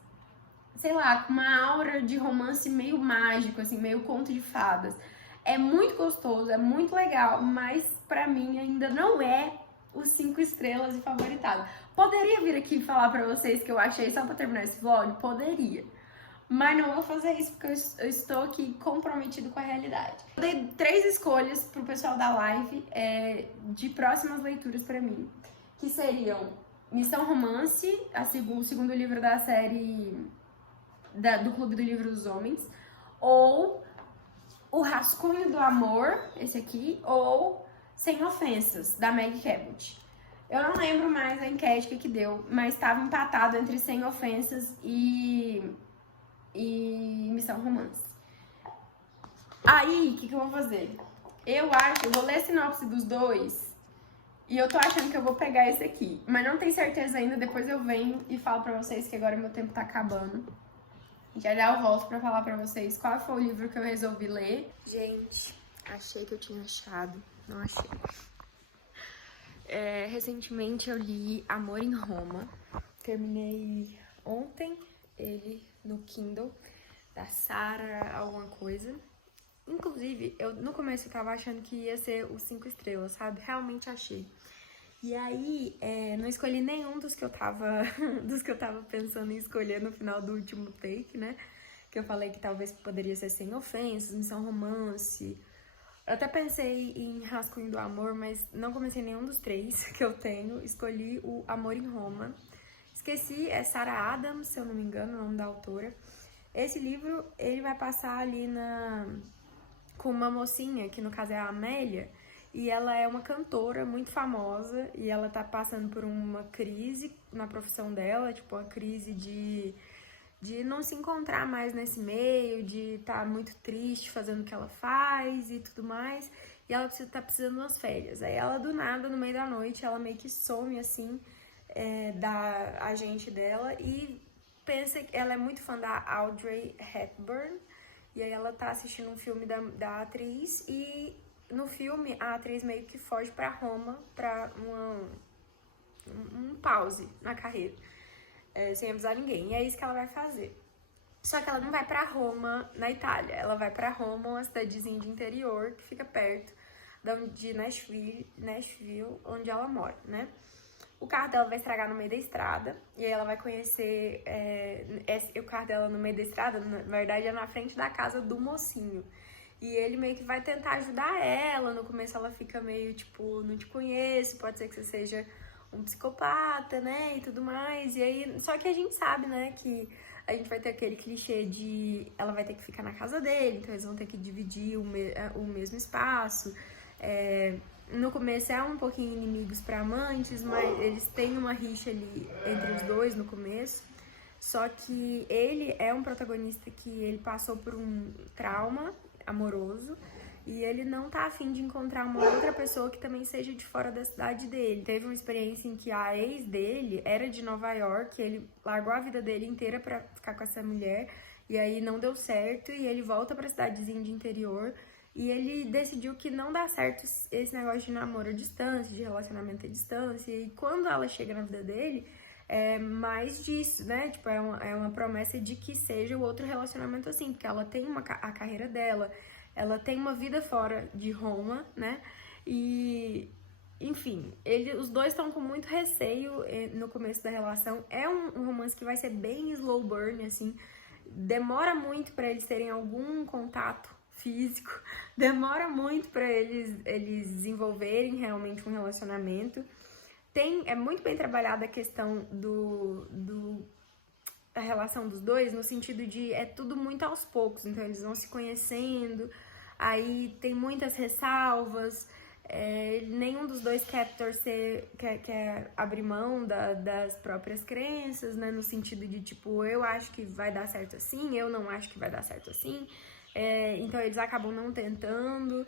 sei lá, com uma aura de romance meio mágico, assim, meio conto de fadas. É muito gostoso, é muito legal, mas pra mim ainda não é os 5 estrelas e favoritado. Poderia vir aqui falar pra vocês que eu achei só pra terminar esse vlog? Poderia. Mas não vou fazer isso porque eu estou aqui comprometido com a realidade. Eu dei 3 escolhas pro pessoal da live de próximas leituras pra mim, que seriam Missão Romance, o segundo livro da série do Clube do Livro dos Homens, ou O Rascunho do Amor, esse aqui, ou Sem Ofensas, da Meg Cabot. Eu não lembro mais a enquete que deu, mas estava empatado entre Sem Ofensas e Missão Romance. Aí, o que eu vou fazer? Eu vou ler a sinopse dos dois e eu tô achando que eu vou pegar esse aqui. Mas não tenho certeza ainda, depois eu venho e falo pra vocês que agora meu tempo tá acabando. Já eu volto pra falar pra vocês qual foi o livro que eu resolvi ler. Gente, achei que eu tinha achado, não achei. Recentemente eu li Amor em Roma. Terminei ontem ele no Kindle, da Sarah alguma coisa. Inclusive, no começo eu tava achando que ia ser os 5 estrelas, sabe? Realmente achei. E aí, não escolhi nenhum dos que eu tava pensando em escolher no final do último take, né? Que eu falei que talvez poderia ser Sem Ofensas, Missão Romance. Eu até pensei em Rascunho do Amor, mas não comecei nenhum dos 3 que eu tenho. Escolhi o Amor em Roma. Esqueci, é Sarah Adams, se eu não me engano, o nome da autora. Esse livro, ele vai passar ali com uma mocinha, que no caso é a Amélia, e ela é uma cantora muito famosa, e ela tá passando por uma crise na profissão dela, tipo, uma crise de não se encontrar mais nesse meio, de estar muito triste fazendo o que ela faz e tudo mais, e ela tá precisando de umas férias. Aí ela, do nada, no meio da noite, ela meio que some, assim, da agente dela e pensa que ela é muito fã da Audrey Hepburn, e aí ela tá assistindo um filme da atriz, e no filme a atriz meio que foge pra Roma pra um pause na carreira, sem avisar ninguém, e é isso que ela vai fazer. Só que ela não vai pra Roma, na Itália, ela vai pra Roma, uma cidadezinha de interior que fica perto de Nashville, onde ela mora, né? O carro dela vai estragar no meio da estrada, e aí ela vai conhecer o carro dela no meio da estrada, na verdade é na frente da casa do mocinho. E ele meio que vai tentar ajudar ela, no começo ela fica meio tipo, não te conheço, pode ser que você seja um psicopata, né, e tudo mais. E aí, só que a gente sabe, né, que a gente vai ter aquele clichê de ela vai ter que ficar na casa dele, então eles vão ter que dividir o mesmo espaço. No começo é um pouquinho inimigos para amantes, mas eles têm uma rixa ali entre os dois no começo. Só que ele é um protagonista que ele passou por um trauma amoroso e ele não tá afim de encontrar uma outra pessoa que também seja de fora da cidade dele. Teve uma experiência em que a ex dele era de Nova York, ele largou a vida dele inteira pra ficar com essa mulher, e aí não deu certo, e ele volta pra cidadezinha de interior, e ele decidiu que não dá certo esse negócio de namoro à distância, de relacionamento à distância, e quando ela chega na vida dele, é mais disso, né? Tipo, é uma promessa de que seja o outro relacionamento assim, porque ela tem a carreira dela, ela tem uma vida fora de Roma, né? E, enfim, os dois estão com muito receio no começo da relação. É um romance que vai ser bem slow burn, assim. Demora muito pra eles terem algum contato físico, demora muito pra eles desenvolverem realmente um relacionamento. É muito bem trabalhada a questão da relação dos dois, no sentido de é tudo muito aos poucos, então eles vão se conhecendo, aí tem muitas ressalvas, nenhum dos dois quer abrir mão das próprias crenças, né, no sentido de tipo, eu acho que vai dar certo assim, eu não acho que vai dar certo assim, então eles acabam não tentando.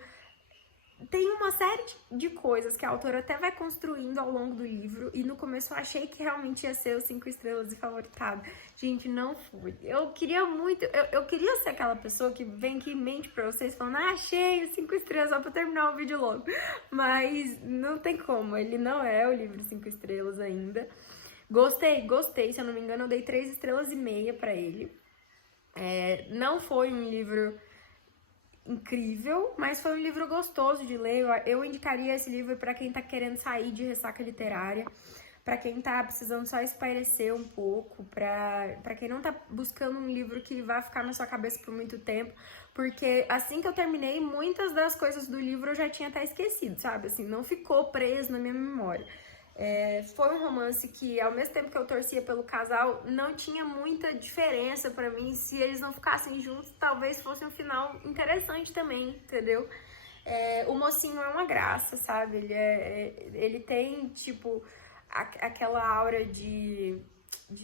Tem uma série de coisas que a autora até vai construindo ao longo do livro, e no começo eu achei que realmente ia ser os 5 estrelas e favoritado. Gente, não fui. Eu queria muito, eu queria ser aquela pessoa que vem aqui e mente pra vocês falando, achei os 5 estrelas só pra terminar o vídeo logo. Mas não tem como, ele não é o livro 5 estrelas ainda. Gostei, se eu não me engano eu dei 3 estrelas e meia pra ele. Não foi um livro incrível, mas foi um livro gostoso de ler. Eu indicaria esse livro para quem tá querendo sair de ressaca literária, para quem tá precisando só espairecer um pouco, para quem não tá buscando um livro que vai ficar na sua cabeça por muito tempo, porque assim que eu terminei, muitas das coisas do livro eu já tinha até esquecido, sabe? Assim, não ficou preso na minha memória. Foi um romance que, ao mesmo tempo que eu torcia pelo casal, não tinha muita diferença pra mim. Se eles não ficassem juntos, talvez fosse um final interessante também, entendeu? O mocinho é uma graça, sabe? Ele tem, tipo, aquela aura de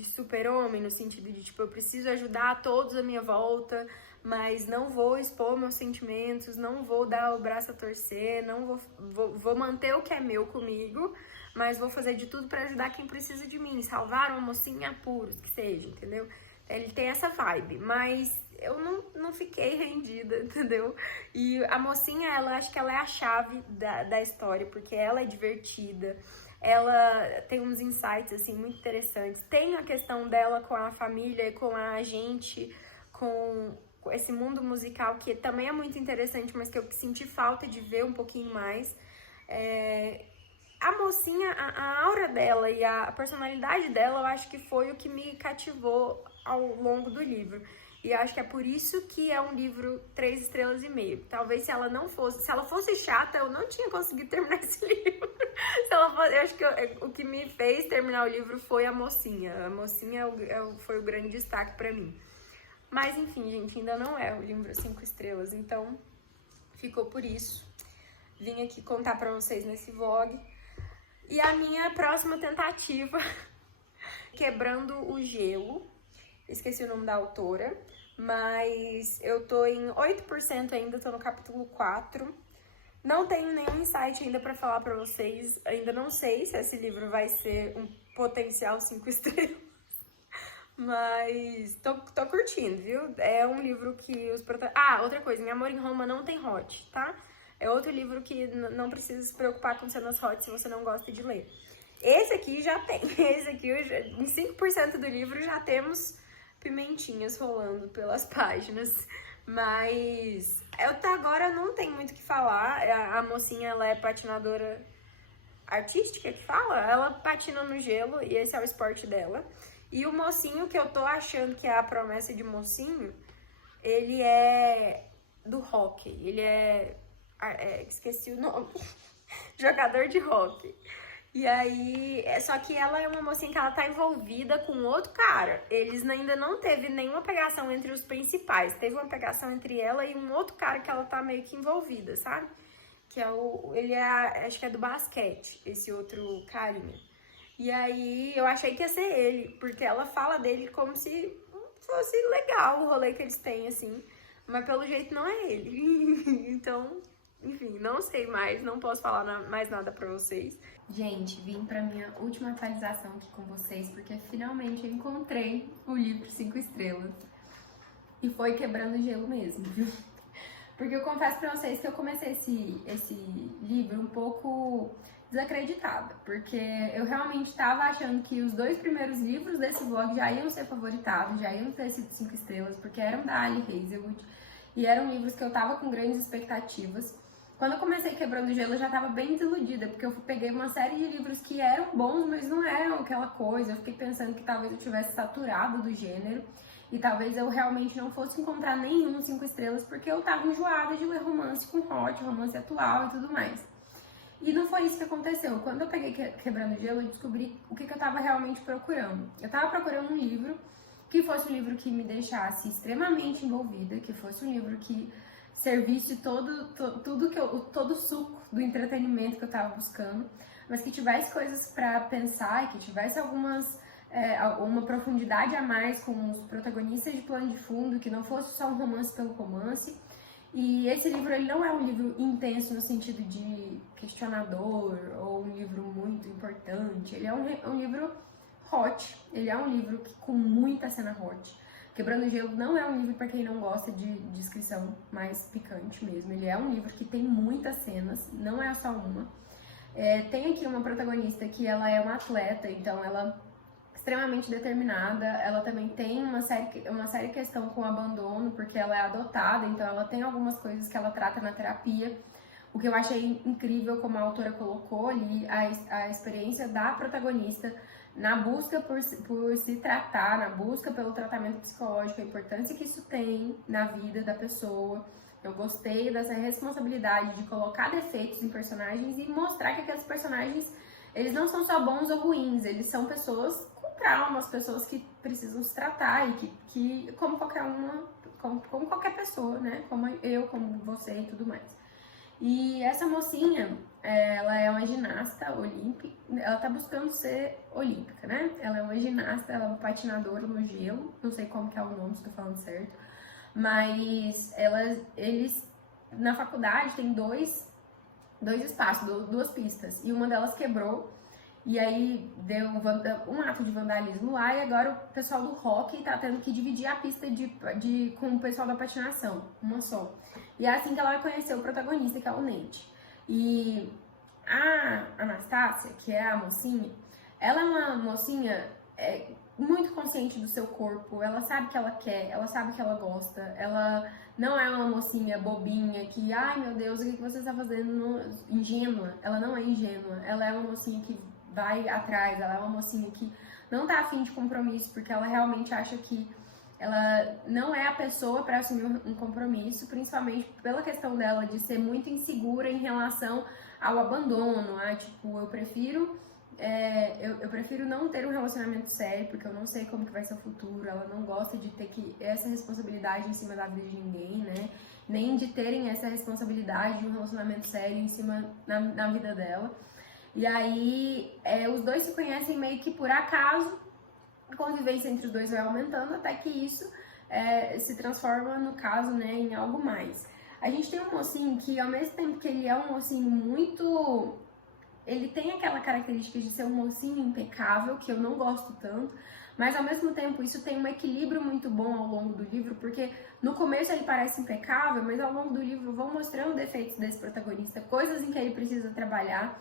super-homem, no sentido de, tipo, eu preciso ajudar todos à minha volta, mas não vou expor meus sentimentos, não vou dar o braço a torcer, não vou manter o que é meu comigo, mas vou fazer de tudo pra ajudar quem precisa de mim, salvar uma mocinha em apuros, que seja, entendeu? Ele tem essa vibe, mas eu não fiquei rendida, entendeu? E a mocinha, acho que ela é a chave da história, porque ela é divertida, ela tem uns insights, assim, muito interessantes. Tem a questão dela com a família, com a gente, com esse mundo musical, que também é muito interessante, mas que eu senti falta de ver um pouquinho mais. A mocinha, a aura dela e a personalidade dela, eu acho que foi o que me cativou ao longo do livro. E acho que é por isso que é um livro 3 estrelas e meio. Talvez se ela fosse chata, eu não tinha conseguido terminar esse livro. Eu acho que o que me fez terminar o livro foi a mocinha. A mocinha foi o grande destaque pra mim. Mas enfim, gente, ainda não é o livro 5 estrelas, então ficou por isso. Vim aqui contar pra vocês nesse vlog. E a minha próxima tentativa, Quebrando o Gelo. Esqueci o nome da autora, mas eu tô em 8% ainda, tô no capítulo 4. Não tenho nenhum insight ainda pra falar pra vocês. Ainda não sei se esse livro vai ser um potencial 5 estrelas. Mas tô curtindo, viu? É um livro que os outra coisa, Em Amor em Roma não tem hot, tá? É outro livro que não precisa se preocupar com cenas hot se você não gosta de ler. Esse aqui já tem. Esse aqui, em 5% do livro já temos pimentinhas rolando pelas páginas. Mas eu até agora não tem muito o que falar. A mocinha, ela é patinadora artística que fala? Ela patina no gelo e esse é o esporte dela. E o mocinho, que eu tô achando que é a promessa de mocinho, ele é do hóquei. Ele esqueci o nome. Jogador de hóquei. E aí, só que ela é uma mocinha que ela tá envolvida com outro cara. Eles ainda não teve nenhuma pegação entre os principais. Teve uma pegação entre ela e um outro cara que ela tá meio que envolvida, sabe? Que acho que é do basquete, esse outro carinha. E aí, eu achei que ia ser ele, porque ela fala dele como se fosse legal o rolê que eles têm, assim. Mas pelo jeito não é ele. Então, enfim, não sei mais, não posso falar mais nada pra vocês. Gente, vim pra minha última atualização aqui com vocês, porque finalmente eu encontrei o livro 5 estrelas. E foi quebrando gelo mesmo, viu? Porque eu confesso pra vocês que eu comecei esse livro um pouco desacreditada, porque eu realmente tava achando que os 2 primeiros livros desse vlog já iam ser favoritados, já iam ter sido 5 estrelas, porque eram da Ali Hazelwood, e eram livros que eu tava com grandes expectativas. Quando eu comecei Quebrando Gelo, eu já tava bem desiludida, porque eu peguei uma série de livros que eram bons, mas não eram aquela coisa. Eu fiquei pensando que talvez eu tivesse saturado do gênero, e talvez eu realmente não fosse encontrar nenhum 5 estrelas, porque eu tava enjoada de ler romance com hot, romance atual e tudo mais. E não foi isso que aconteceu. Quando eu peguei Quebrando Gelo, eu descobri o que eu tava realmente procurando. Eu tava procurando um livro que fosse um livro que me deixasse extremamente envolvida, que fosse um livro que servisse todo o suco do entretenimento que eu tava buscando, mas que tivesse coisas pra pensar e que tivesse uma profundidade a mais com os protagonistas de plano de fundo, que não fosse só um romance pelo romance. E esse livro, ele não é um livro intenso no sentido de questionador ou um livro muito importante. Ele é um livro hot, ele é um livro com muita cena hot. Quebrando Gelo não é um livro para quem não gosta de descrição mais picante mesmo. Ele é um livro que tem muitas cenas, não é só uma. Tem aqui uma protagonista que ela é uma atleta, então ela é extremamente determinada. Ela também tem uma séria questão com o abandono, porque ela é adotada, então ela tem algumas coisas que ela trata na terapia. O que eu achei incrível, como a autora colocou ali, a experiência da protagonista na busca por se tratar, na busca pelo tratamento psicológico, a importância que isso tem na vida da pessoa. Eu gostei dessa responsabilidade de colocar defeitos em personagens e mostrar que aqueles personagens, eles não são só bons ou ruins, eles são pessoas com traumas, pessoas que precisam se tratar e que como como qualquer pessoa, né? Como eu, como você e tudo mais. E essa mocinha, ela é uma ginasta olímpica, ela tá buscando ser olímpica, né? Ela é uma ginasta, ela é uma patinadora no gelo, não sei como que é o nome, se tô falando certo, mas eles na faculdade tem dois espaços, 2 pistas, e uma delas quebrou, e aí deu um ato de vandalismo lá, e agora o pessoal do hóquei tá tendo que dividir a pista com o pessoal da patinação, uma só. E é assim que ela vai conhecer o protagonista, que é o Nate. E a Anastácia, que é a mocinha, ela é uma mocinha muito consciente do seu corpo, ela sabe o que ela quer, ela sabe o que ela gosta, ela não é uma mocinha bobinha que, ai meu Deus, o que você está fazendo? Ingênua. Ela não é ingênua, ela é uma mocinha que vai atrás, ela é uma mocinha que não tá afim de compromisso, porque ela realmente acha que ela não é a pessoa para assumir um compromisso, principalmente pela questão dela de ser muito insegura em relação ao abandono. Tipo, eu prefiro não ter um relacionamento sério, porque eu não sei como que vai ser o futuro. Ela não gosta de ter essa responsabilidade em cima da vida de ninguém, né? Nem de terem essa responsabilidade de um relacionamento sério em cima na vida dela. E aí, os dois se conhecem meio que por acaso. A convivência entre os dois vai aumentando até que isso se transforma, no caso, né, em algo mais. A gente tem um mocinho que, ao mesmo tempo que ele é um mocinho ele tem aquela característica de ser um mocinho impecável, que eu não gosto tanto, mas ao mesmo tempo isso tem um equilíbrio muito bom ao longo do livro, porque no começo ele parece impecável, mas ao longo do livro vão mostrando defeitos desse protagonista, coisas em que ele precisa trabalhar.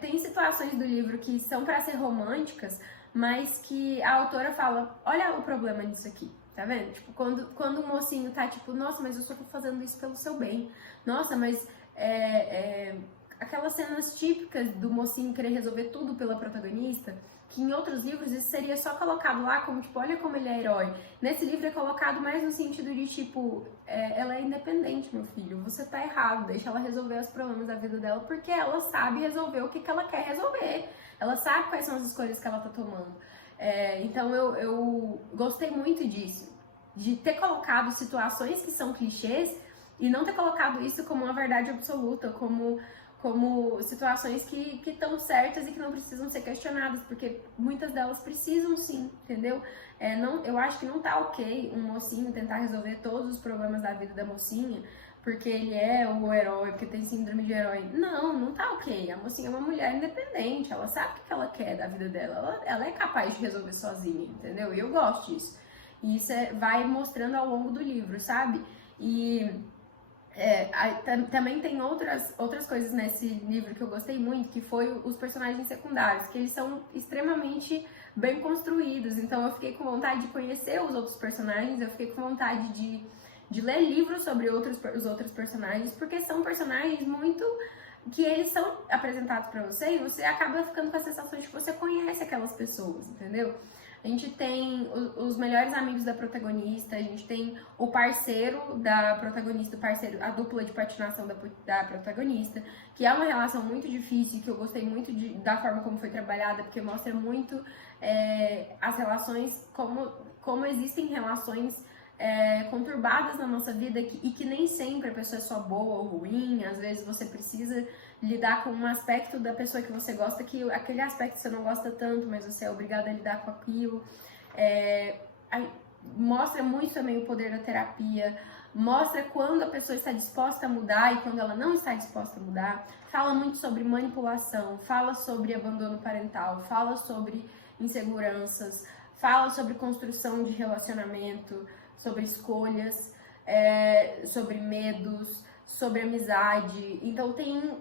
Tem situações do livro que são para ser românticas, mas que a autora fala, olha o problema disso aqui, tá vendo? Tipo, quando o mocinho tá tipo, nossa, mas eu só tô fazendo isso pelo seu bem. Nossa, mas aquelas cenas típicas do mocinho querer resolver tudo pela protagonista, que em outros livros isso seria só colocado lá como tipo, olha como ele é herói. Nesse livro é colocado mais no sentido de tipo, ela é independente, meu filho, você tá errado, deixa ela resolver os problemas da vida dela, porque ela sabe resolver o que ela quer resolver, ela sabe quais são as escolhas que ela tá tomando. Então eu gostei muito disso, de ter colocado situações que são clichês e não ter colocado isso como uma verdade absoluta, como situações que estão certas e que não precisam ser questionadas, porque muitas delas precisam sim, entendeu? Eu acho que não tá ok um mocinho tentar resolver todos os problemas da vida da mocinha, porque ele é o herói, porque tem síndrome de herói. Não tá ok. A mocinha é uma mulher independente, ela sabe o que ela quer da vida dela, ela é capaz de resolver sozinha, entendeu? E eu gosto disso. E isso vai mostrando ao longo do livro, sabe? E também tem outras coisas nesse livro que eu gostei muito, que foi os personagens secundários, que eles são extremamente bem construídos, então eu fiquei com vontade de conhecer os outros personagens, eu fiquei com vontade de ler livros sobre os outros personagens, porque são personagens muito que eles são apresentados pra você e você acaba ficando com a sensação de que você conhece aquelas pessoas, entendeu? A gente tem os melhores amigos da protagonista, a gente tem o parceiro da protagonista, a dupla de patinação da protagonista, que é uma relação muito difícil, que eu gostei muito da forma como foi trabalhada, porque mostra muito as relações, como existem relações conturbadas na nossa vida e que nem sempre a pessoa é só boa ou ruim, às vezes você precisa lidar com um aspecto da pessoa que você gosta, que aquele aspecto você não gosta tanto, mas você é obrigado a lidar com aquilo. Mostra muito também o poder da terapia, mostra quando a pessoa está disposta a mudar e quando ela não está disposta a mudar. Fala muito sobre manipulação, fala sobre abandono parental, fala sobre inseguranças, fala sobre construção de relacionamento, sobre escolhas, sobre medos, sobre amizade. Então tem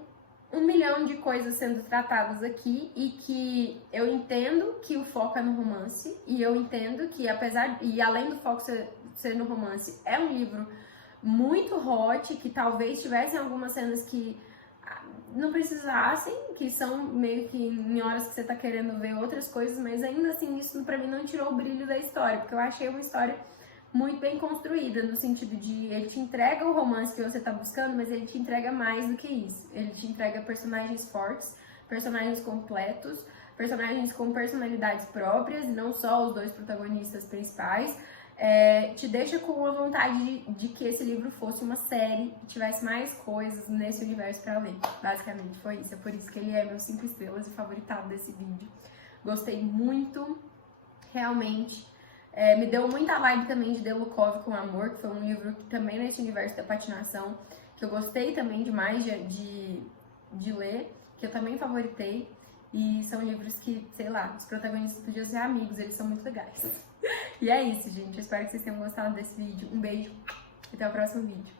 1 milhão de coisas sendo tratadas aqui e que eu entendo que o foco é no romance e eu entendo que além do foco ser no romance, é um livro muito hot, que talvez tivessem algumas cenas que não precisassem, que são meio que em horas que você tá querendo ver outras coisas, mas ainda assim isso pra mim não tirou o brilho da história, porque eu achei uma história muito bem construída, no sentido de ele te entrega o romance que você tá buscando, mas ele te entrega mais do que isso. Ele te entrega personagens fortes, personagens completos, personagens com personalidades próprias, e não só os 2 protagonistas principais. Te deixa com a vontade de que esse livro fosse uma série e tivesse mais coisas nesse universo pra ler. Basicamente foi isso. É por isso que ele é meu 5 estrelas e favoritado desse vídeo. Gostei muito, realmente. Me deu muita vibe também de Delukov com Amor, que foi um livro que também nesse universo da patinação, que eu gostei também demais de ler, que eu também favoritei. E são livros que, sei lá, os protagonistas podiam ser amigos, eles são muito legais. E é isso, gente. Eu espero que vocês tenham gostado desse vídeo. Um beijo e até o próximo vídeo.